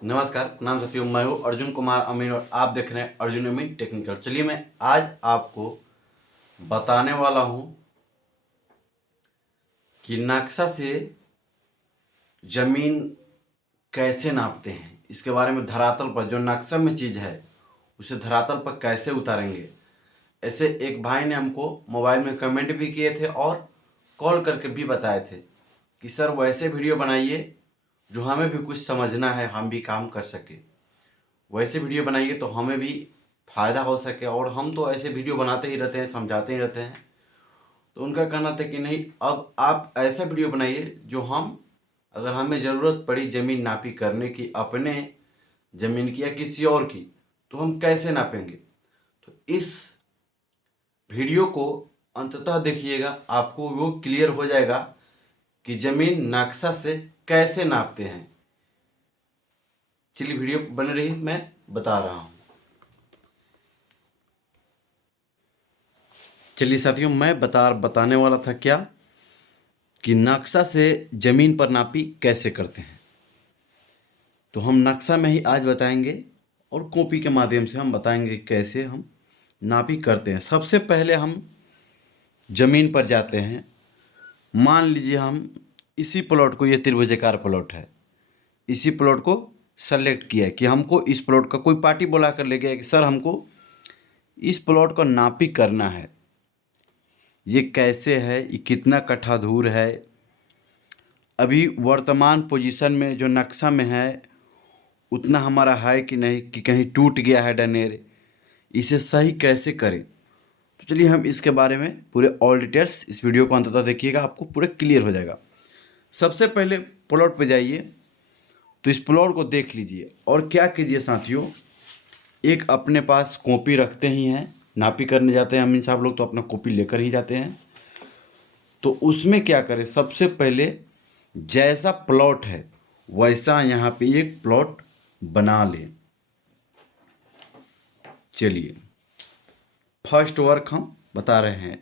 नमस्कार, नाम साथियों, मैं हूँ अर्जुन कुमार अमीन और आप देख रहे हैं अर्जुन अमीन टेक्निकल। चलिए मैं आज आपको बताने वाला हूँ कि नक्शा से ज़मीन कैसे नापते हैं। इसके बारे में धरातल पर जो नक्शा में चीज़ है उसे धरातल पर कैसे उतारेंगे। ऐसे एक भाई ने हमको मोबाइल में कमेंट भी किए थे और कॉल करके भी बताए थे कि सर वैसे वीडियो बनाइए जो हमें भी कुछ समझना है, हम भी काम कर सके। वैसे वीडियो बनाइए तो हमें भी फ़ायदा हो सके, और हम तो ऐसे वीडियो बनाते ही रहते हैं, समझाते ही रहते हैं। तो उनका कहना था कि नहीं, अब आप ऐसा वीडियो बनाइए जो हम, अगर हमें ज़रूरत पड़ी ज़मीन नापी करने की, अपने ज़मीन की या किसी और की, तो हम कैसे नापेंगे। तो इस वीडियो को अंततः देखिएगा, आपको वो क्लियर हो जाएगा कि ज़मीन नक्शा से कैसे नापते हैं। चलिए वीडियो बन रही, मैं बता रहा हूँ। चलिए साथियों, मैं बताने वाला था क्या कि नक्शा से ज़मीन पर नापी कैसे करते हैं। तो हम नक्शा में ही आज बताएंगे और कॉपी के माध्यम से हम बताएंगे कैसे हम नापी करते हैं। सबसे पहले हम ज़मीन पर जाते हैं। मान लीजिए हम इसी प्लॉट को, ये त्रिभुजाकार प्लॉट है, इसी प्लॉट को सेलेक्ट किया है कि हमको इस प्लॉट का, कोई पार्टी बुला कर ले गया कि सर हमको इस प्लॉट को नापी करना है, ये कैसे है, ये कितना कट्ठा दूर है, अभी वर्तमान पोजीशन में जो नक्शा में है उतना हमारा है कि नहीं, कि कहीं टूट गया है डनेर, इसे सही कैसे करें। तो चलिए हम इसके बारे में पूरे ऑल डिटेल्स इस वीडियो को अंततः देखिएगा, आपको पूरे क्लियर हो जाएगा। सबसे पहले प्लॉट पे जाइए, तो इस प्लॉट को देख लीजिए और क्या कीजिए साथियों, एक अपने पास कॉपी रखते ही हैं। नापी करने जाते हैं अमीन साहब लोग तो अपना कॉपी लेकर ही जाते हैं। तो उसमें क्या करें, सबसे पहले जैसा प्लॉट है वैसा यहाँ पे एक प्लॉट बना लें। चलिए फर्स्ट वर्क हम बता रहे हैं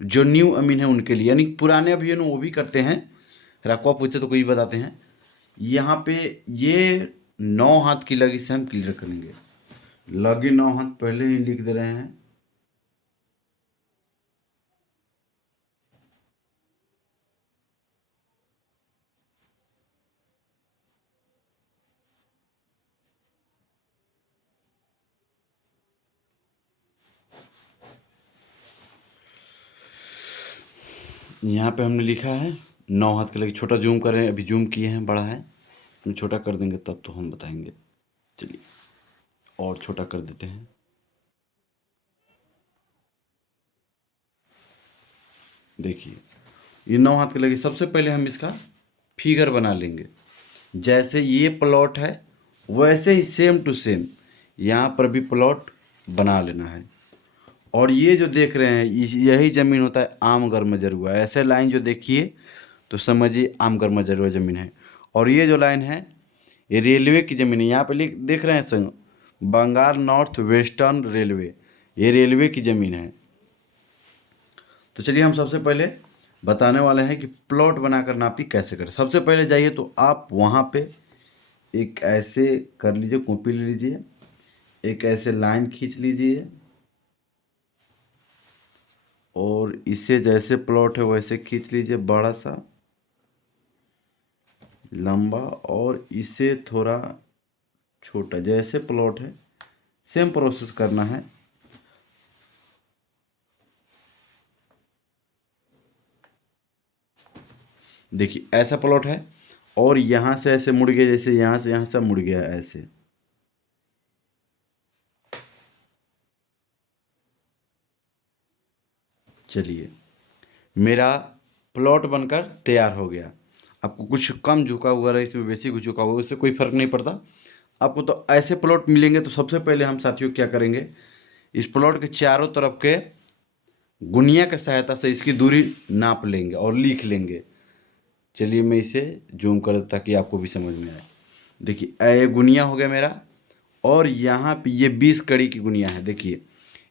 जो न्यू अमीन है उनके लिए, यानी पुराने अभियन वो भी करते हैं, रकवा पूछते तो कोई भी बताते हैं। यहाँ पे ये 9 हाथ की लगी से हम क्लियर करेंगे। लगी 9 हाथ पहले ही लिख दे रहे हैं। यहाँ पे हमने लिखा है 9 हाथ की लगी। छोटा जूम कर रहे हैं, अभी जूम किए हैं, बड़ा है, हम छोटा कर देंगे तब तो हम बताएंगे। चलिए और छोटा कर देते हैं। देखिए ये 9 हाथ की लगी। सबसे पहले हम इसका फिगर बना लेंगे। जैसे ये प्लॉट है वैसे ही सेम टू सेम यहाँ पर भी प्लॉट बना लेना है। और ये जो देख रहे हैं यही ज़मीन होता है आम गर्मजर हुआ। ऐसे लाइन जो देखिए तो समझिए आम गर्मजर हुआ ज़मीन है। और ये जो लाइन है ये रेलवे की ज़मीन है। यहाँ पे लिख देख रहे हैं संग, बंगाल नॉर्थ वेस्टर्न रेलवे, ये रेलवे की ज़मीन है। तो चलिए हम सबसे पहले बताने वाले हैं कि प्लॉट बनाकर नापी कैसे करें। सबसे पहले जाइए तो आप वहाँ पे एक ऐसे कर लीजिए, कॉपी ले लीजिए, एक ऐसे लाइन खींच लीजिए और इसे जैसे प्लॉट है वैसे खींच लीजिए, बड़ा सा लंबा, और इसे थोड़ा छोटा, जैसे प्लॉट है सेम प्रोसेस करना है। देखिए ऐसा प्लॉट है और यहाँ से ऐसे मुड़ गया, जैसे यहाँ से यहाँ से मुड़ गया ऐसे। चलिए मेरा प्लॉट बनकर तैयार हो गया। आपको कुछ कम झुका हुआ रहा, इसमें बेसिक झुका हुआ, उससे कोई फ़र्क नहीं पड़ता। आपको तो ऐसे प्लॉट मिलेंगे। तो सबसे पहले हम साथियों क्या करेंगे, इस प्लॉट के चारों तरफ के गुनिया की सहायता से इसकी दूरी नाप लेंगे और लिख लेंगे। चलिए मैं इसे जूम कर देता ताकि आपको भी समझ में आए। देखिए ये गुनिया हो गया मेरा, और यहाँ पे ये 20 कड़ी की गुनिया है। देखिए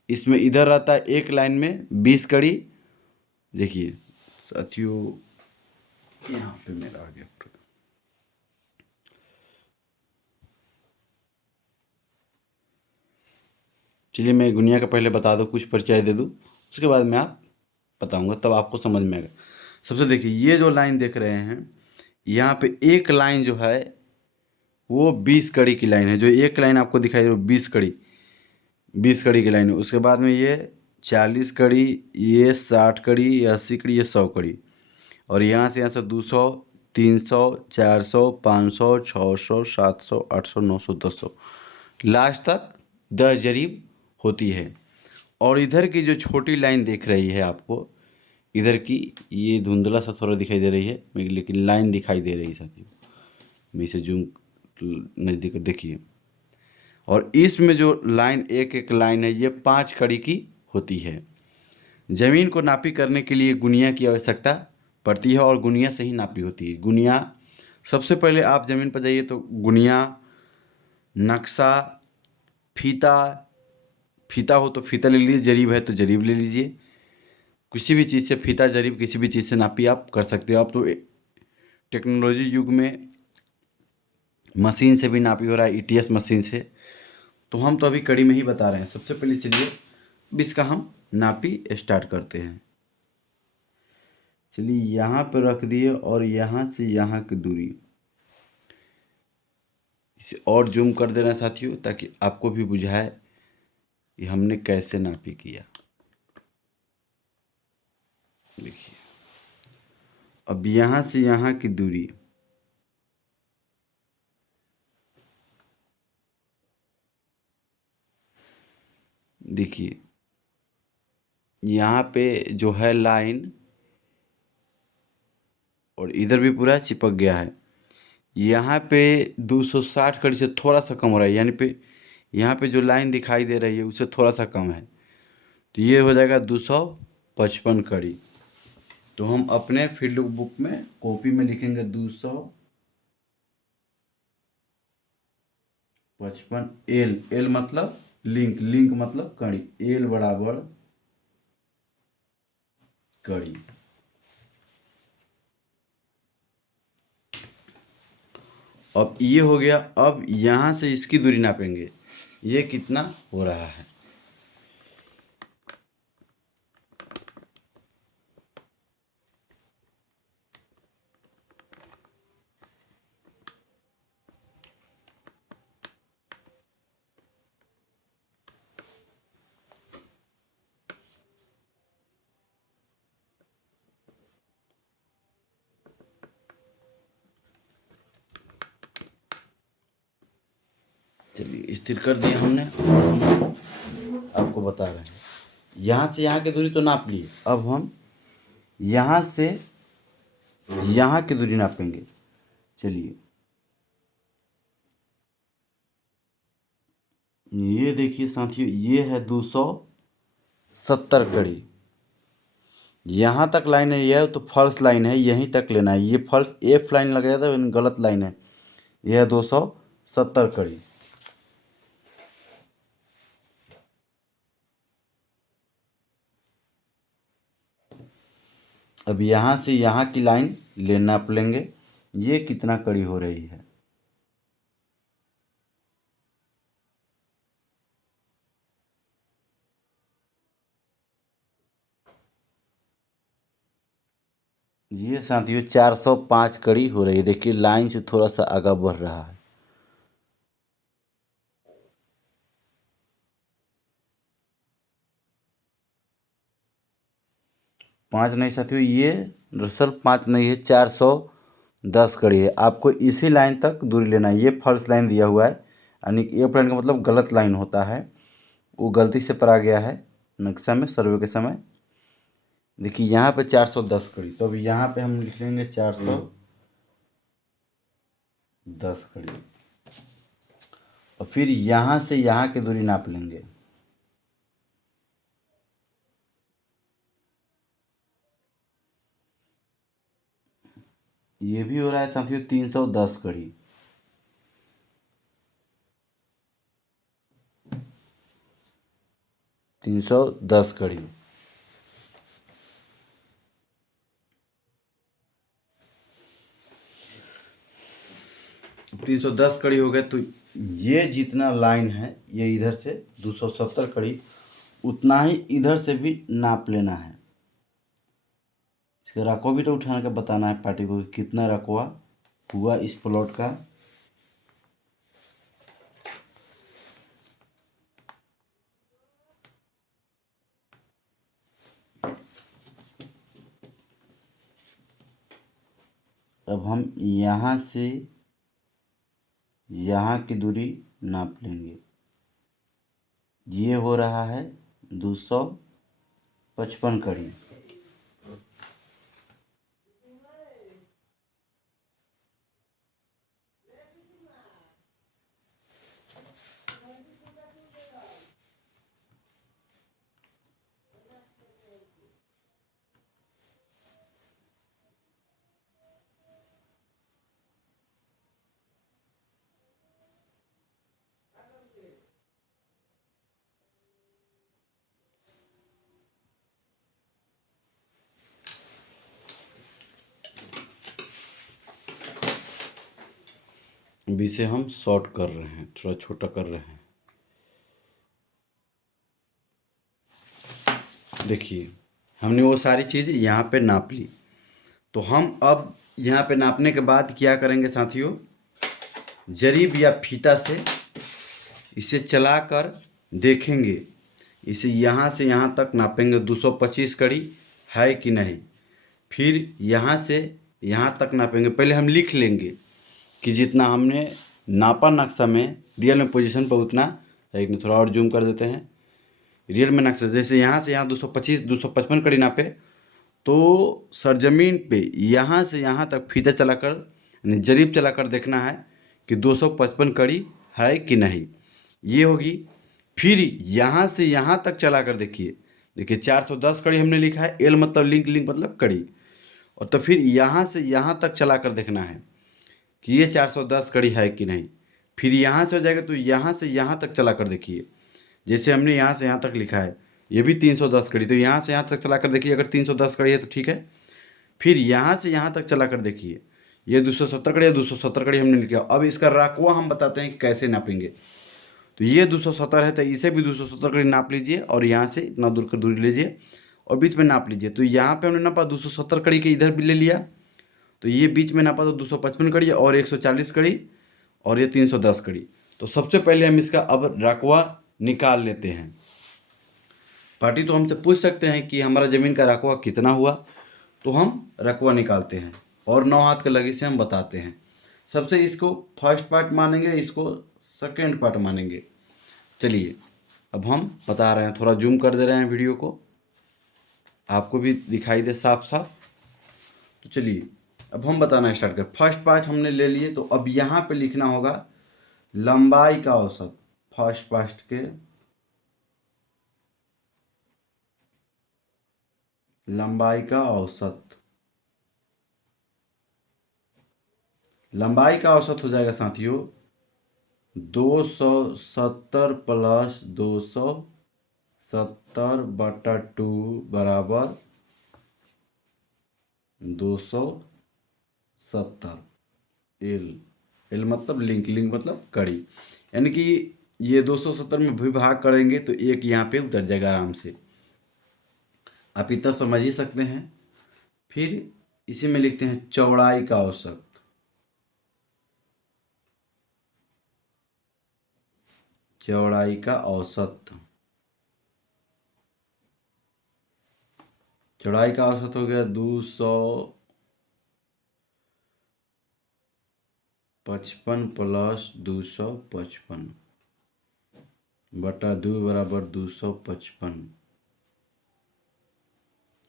इसमें इधर रहता है एक लाइन में 20 कड़ी। देखिए साथियों यहाँ पे मेरा आ गया। चलिए मैं गुनिया का पहले बता दूँ, कुछ परिचय दे दूँ, उसके बाद मैं आप बताऊँगा, तब आपको समझ में आएगा। सबसे देखिए, ये जो लाइन देख रहे हैं, यहाँ पे एक लाइन जो है वो 20 कड़ी की लाइन है। जो एक लाइन आपको दिखाई दे रही है 20 कड़ी की लाइन है। उसके बाद में ये 40 कड़ी, ये 60 कड़ी, ये 80 कड़ी, ये 100 कड़ी, और यहाँ से 200, 300, 400, 500, 600, 700, 800, 900, 1000 लास्ट तक 10 जरीब होती है। और इधर की जो छोटी लाइन दिख रही है आपको, इधर की, ये धुंधला सा थोड़ा दिखाई दे रही है, लेकिन लाइन दिखाई दे रही है साथियों। मैं इसे जूम नज़दीक देखिए, और इसमें जो लाइन, एक एक लाइन है, ये 5 कड़ी की होती है। ज़मीन को नापी करने के लिए गुनिया की आवश्यकता पड़ती है, और गुनिया से ही नापी होती है। गुनिया, सबसे पहले आप ज़मीन पर जाइए तो गुनिया, नक्शा, फीता, फीता हो तो फीता ले लीजिए, जरीब है तो जरीब ले लीजिए। किसी भी चीज़ से फीता, जरीब, किसी भी चीज़ से नापी आप कर सकते हो। आप तो टेक्नोलॉजी युग में मशीन से भी नापी हो रहा है, ईटीएस मशीन से। तो हम तो अभी कड़ी में ही बता रहे हैं। सबसे पहले चलिए इसका हम नापी स्टार्ट करते हैं। चलिए यहाँ पर रख दिए, और यहाँ से यहाँ की दूरी, इसे और जूम कर देना साथियों, ताकि आपको भी बुझाए कि हमने कैसे नापी किया। देखिए, अब यहाँ से यहाँ की दूरी, देखिए यहाँ पे जो है लाइन, और इधर भी पूरा चिपक गया है। यहाँ पे 260 कड़ी से थोड़ा सा कम हो रहा है, यानी पे यहाँ पे जो लाइन दिखाई दे रही है उससे थोड़ा सा कम है, तो ये हो जाएगा 255 कड़ी। तो हम अपने फील्ड बुक में, कॉपी में लिखेंगे 255। एल, एल मतलब लिंक, लिंक मतलब कड़ी, एल बराबर कड़ी। अब ये हो गया। अब यहाँ से इसकी दूरी नापेंगे, ये कितना हो रहा है। चलिए स्थिर कर दिया हमने, आपको बता रहे हैं। यहाँ से यहाँ की दूरी तो नाप ली, अब हम यहाँ से यहाँ की दूरी नापेंगे। चलिए, ये देखिए साथियों, ये है 270 कड़ी। यहाँ तक लाइन है, यह तो फॉल्स लाइन है, यहीं तक लेना है। ये फॉल्स एफ लाइन लगाया था, गलत लाइन है। यह है 270 कड़ी। अब यहाँ से यहाँ की लाइन नाप लेंगे, ये कितना कड़ी हो रही है। ये साथियों 405 कड़ी हो रही है। देखिए लाइन से थोड़ा सा आगे बढ़ रहा है। पाँच नहीं साथियों, ये दरअसल 5 नहीं है, 410 कड़ी है। आपको इसी लाइन तक दूरी लेना है। ये फॉल्स लाइन दिया हुआ है, यानी कि ए लाइन का मतलब गलत लाइन होता है, वो गलती से पड़ा गया है नक्शा में सर्वे के समय। देखिए यहाँ पे 410 कड़ी, तो अब यहाँ पे हम लिख लेंगे 410 कड़ी, और फिर यहाँ से यहाँ की दूरी नाप लेंगे। ये भी हो रहा है साथियों 310 कड़ी। तीन सौ दस कड़ी। 310 कड़ी हो गए, तो ये जितना लाइन है ये इधर से 270 कड़ी, उतना ही इधर से भी नाप लेना है। इसका रकवा भी तो उठा के बताना है पार्टी को कि कितना रकवा हुआ इस प्लॉट का। अब हम यहाँ से यहाँ की दूरी नाप लेंगे। ये हो रहा है 255 कड़ी। अभी से हम शॉर्ट कर रहे हैं, थोड़ा छोटा कर रहे हैं। देखिए हमने वो सारी चीज़ यहाँ पे नाप ली, तो हम अब यहाँ पे नापने के बाद क्या करेंगे साथियों, जरीब या फीता से इसे चलाकर देखेंगे। इसे यहाँ से यहाँ तक नापेंगे 225 कड़ी है कि नहीं। फिर यहाँ से यहाँ तक नापेंगे। पहले हम लिख लेंगे कि जितना हमने नापा नक्शा में रियल में पोजीशन पर उतना है कि नहीं। थोड़ा और जूम कर देते हैं। रियल में नक्शा जैसे यहाँ से यहाँ 225 255 कड़ी नापे, तो सरजमीन पे यहाँ से यहाँ तक फीता चलाकर यानी जरीब चलाकर देखना है कि 255 कड़ी है कि नहीं। ये होगी। फिर यहाँ से यहाँ तक चलाकर देखिए, 410 कड़ी हमने लिखा है। एल मतलब लिंक मतलब कड़ी। और तो फिर यहाँ से यहाँ तक चलाकर देखना है कि ये 410 कड़ी है कि नहीं। फिर यहाँ से हो जाएगा तो यहाँ से यहाँ तक चलाकर देखिए। जैसे हमने यहाँ से यहाँ तक लिखा है, ये भी 310 कड़ी, तो यहाँ से यहाँ तक चलाकर देखिए। अगर 310 कड़ी है तो ठीक है। फिर यहाँ से यहाँ तक चलाकर देखिए, ये 270 कड़ी है। 270 कड़ी हमने लिखा। अब इसका राकवा हम बताते हैं कैसे नापेंगे। तो ये 270 है तो इसे भी 270 कड़ी नाप लीजिए और यहाँ से इतना दूर का दूरी लीजिए और बीच में नाप लीजिए। तो यहाँ पे हमने नापा 270 कड़ी के, इधर भी ले लिया तो ये बीच में नापा तो 255 कड़ी और 140 कड़ी और ये 310 कड़ी। तो सबसे पहले हम इसका अब रकवा निकाल लेते हैं। पार्टी तो हमसे पूछ सकते हैं कि हमारा ज़मीन का रकवा कितना हुआ, तो हम रकवा निकालते हैं और 9 हाथ के लगी से हम बताते हैं। सबसे इसको फर्स्ट पार्ट मानेंगे, इसको सेकेंड पार्ट मानेंगे। चलिए अब हम बता रहे हैं, थोड़ा जूम कर दे रहे हैं वीडियो को, आपको भी दिखाई दे साफ साफ। तो चलिए अब हम बताना स्टार्ट करें। फर्स्ट पार्ट हमने ले लिए, तो अब यहाँ पे लिखना होगा लंबाई का औसत। फर्स्ट पार्ट के लंबाई का औसत, लंबाई का औसत हो जाएगा साथियों 270 प्लस 270/2 बराबर 270। एल मतलब लिंक मतलब कड़ी, यानी कि ये 270 में विभाग करेंगे तो एक यहाँ पे उतर जाएगा आराम से। आप इतना समझ ही सकते हैं। फिर इसी में लिखते हैं चौड़ाई का औसत। चौड़ाई का औसत, चौड़ाई का औसत हो गया 255 प्लस 255/2 बराबर 255।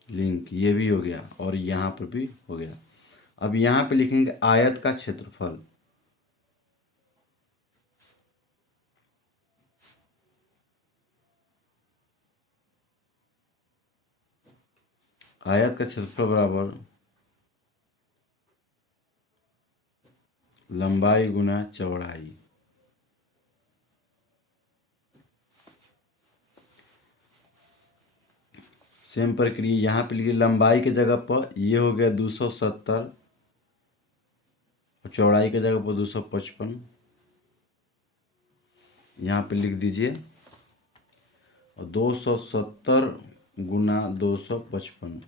लिंक ये भी हो गया और यहाँ पर भी हो गया। अब यहाँ पे लिखेंगे आयत का क्षेत्रफल। आयत का क्षेत्रफल बराबर लंबाई गुना चौड़ाई। सेम प्रक्रिया यहाँ पे लिखिए, लंबाई के जगह पर ये हो गया 270 और चौड़ाई की जगह पर 255 यहाँ पे लिख दीजिए। और 270 गुना 255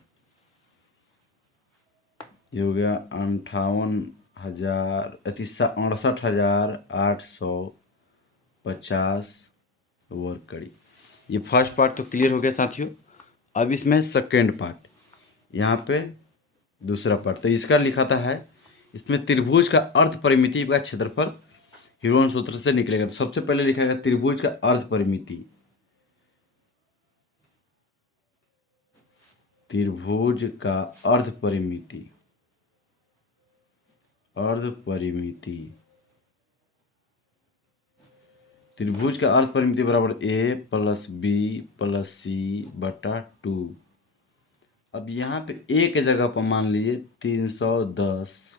ये हो गया 68,850 वर्ग कड़ी। ये फर्स्ट पार्ट तो क्लियर हो गया साथियों। अब इसमें सेकेंड पार्ट, यहाँ पे दूसरा पार्ट। तो इसका लिखाता है, इसमें त्रिभुज का अर्ध परिमिति का क्षेत्रफल हिरोन सूत्र से निकलेगा। तो सबसे पहले लिखा त्रिभुज का अर्ध परिमिति। त्रिभुज का अर्ध परिमिति, अर्ध परिमिति, त्रिभुज का अर्ध परिमिति बराबर a प्लस बी प्लस सी बटा 2। अब यहाँ पे a के जगह पर मान लीजिए 310,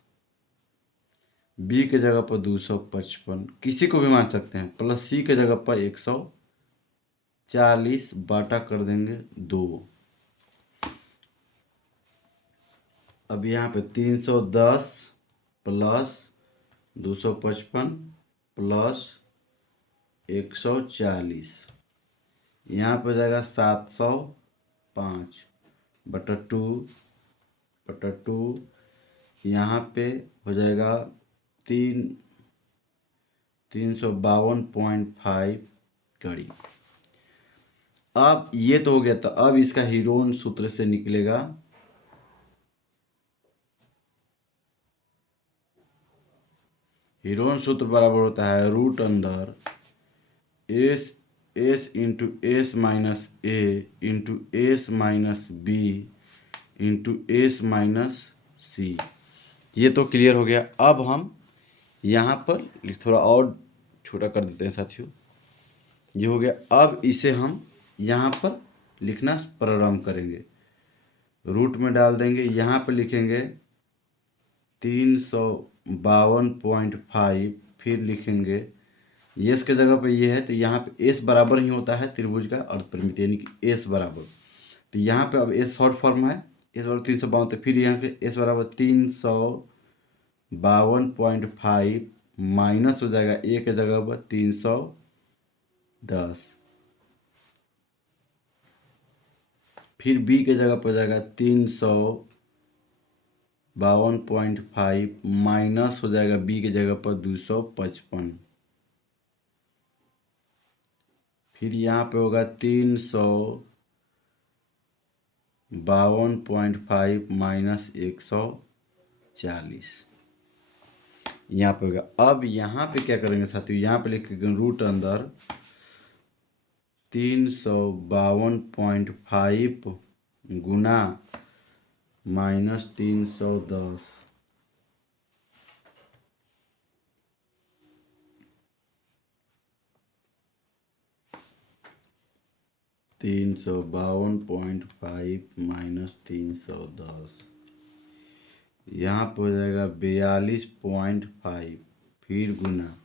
b के जगह पर 255, किसी को भी मान सकते हैं, प्लस c के जगह पर 140 बाटा कर देंगे 2। अब यहाँ पे 310 प्लस 255 प्लस 140, यहाँ पे हो जाएगा 705 बटा 2 यहाँ पे हो जाएगा 352.5 कड़ी। अब ये तो हो गया। तो अब इसका हीरोन सूत्र से निकलेगा हीरोन सूत्र बराबर होता है रूट अंदर S into S minus A into S minus B into S minus C. ये तो क्लियर हो गया। अब हम यहाँ पर थोड़ा और छोटा कर देते हैं साथियों। ये हो गया। अब इसे हम यहाँ पर लिखना प्रारंभ करेंगे, रूट में डाल देंगे। यहाँ पर लिखेंगे 352.5, फिर लिखेंगे एस के जगह पे ये है तो यहाँ पे एस बराबर ही होता है त्रिभुज का अर्ध परिमिति, यानी कि एस बराबर। तो यहाँ पे अब एस शॉर्ट फॉर्म है, एस बराबर 352। तो फिर यहाँ पे एस बराबर 352.5 माइनस हो जाएगा ए के जगह पर 310, फिर बी के जगह पर हो जाएगा 352.5 माइनस हो जाएगा बी के जगह पर 255, फिर यहाँ पे होगा 352.5 माइनस 140, यहाँ पे होगा। अब यहाँ पे क्या करेंगे साथियों, यहाँ पे लिखेंगे रूट अंदर 352.5 गुना माइनस 310, माइनस 310, यहाँ पर हो जाएगा 42.5, फिर गुना,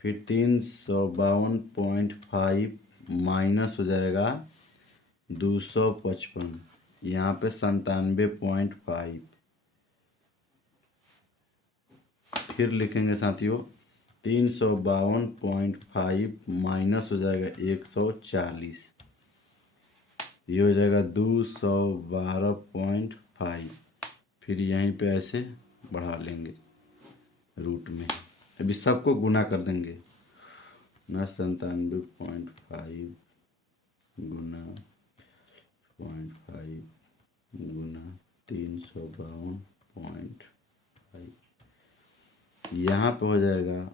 फिर 352.5 माइनस हो जाएगा 255, यहाँ पे 97.5, फिर लिखेंगे साथियों 352.5 माइनस हो जाएगा 140, ये हो जाएगा 212.5, फिर यहीं पे ऐसे बढ़ा लेंगे रूट में। अभी सबको गुना कर देंगे ना, 97.5 गुना 0.5 गुना 352.5, यहाँ पे हो जाएगा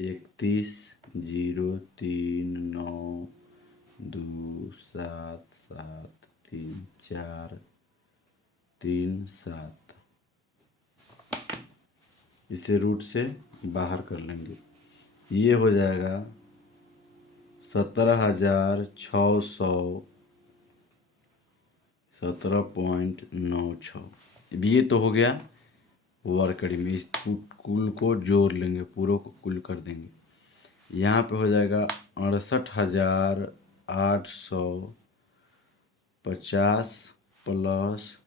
31,039,2,7,7,3,4,3,7, इसे रूट से बाहर कर लेंगे। ये हो जाएगा 17,617.96। अब ये तो हो गया वर्ग कड़ी में। इस कुल को जोड़ लेंगे, पूरों को कुल कर देंगे। यहाँ पे हो जाएगा 68,850 प्लस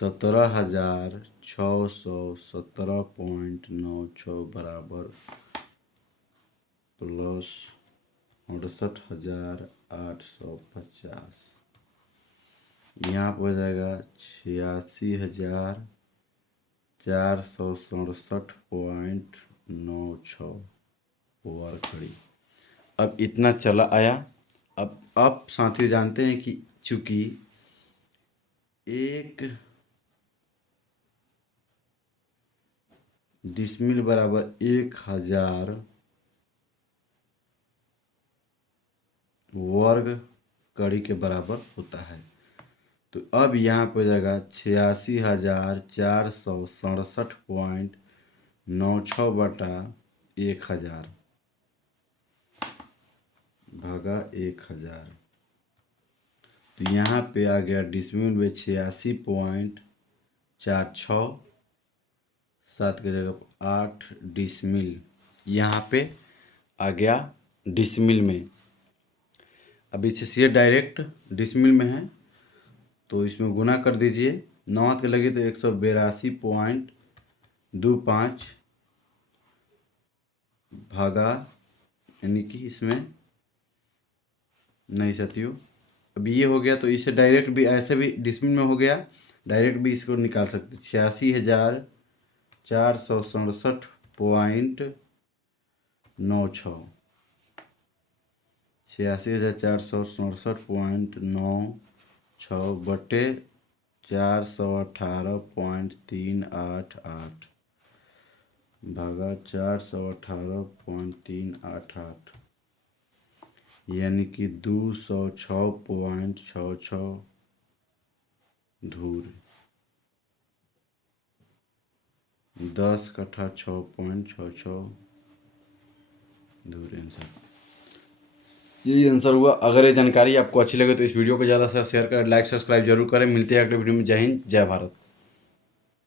17,617 617.96 बराबर प्लस 68,850। यहाँ पर हो जाएगा 86,467.96 वर्ग घड़ी। अब इतना चला आया। अब साथियों जानते हैं कि चूंकि एक डिसमिल बराबर 1000 वर्ग कड़ी के बराबर होता है। तो अब यहाँ पर हो जाएगा 86,467.96 बटा 1000 भागा 1000। तो यहाँ पे आ गया डिसमिल में 86.46, 7 की जगह 8 डिसमिल यहाँ पे आ गया डिसमिल में। अब इससे सीधे डायरेक्ट डिसमिल में है तो इसमें गुना कर दीजिए। 9 हाथ के लगे तो 182.25 भागा, यानी कि इसमें नहीं साथियों। अब ये हो गया तो इसे डायरेक्ट भी ऐसे भी डिसमिल में हो गया, डायरेक्ट भी इसको निकाल सकते। 86,467.96 86,467.96 बटे 418.388 भागा 418.388, यानी कि 206.66 धूर 10 कट्ठा 6.66 धूर आंसर। यही आंसर हुआ। अगर ये जानकारी आपको अच्छी लगे तो इस वीडियो को ज़्यादा से शेयर करें, लाइक सब्सक्राइब जरूर करें। मिलते हैं अगले वीडियो में। जय हिंद, जय भारत।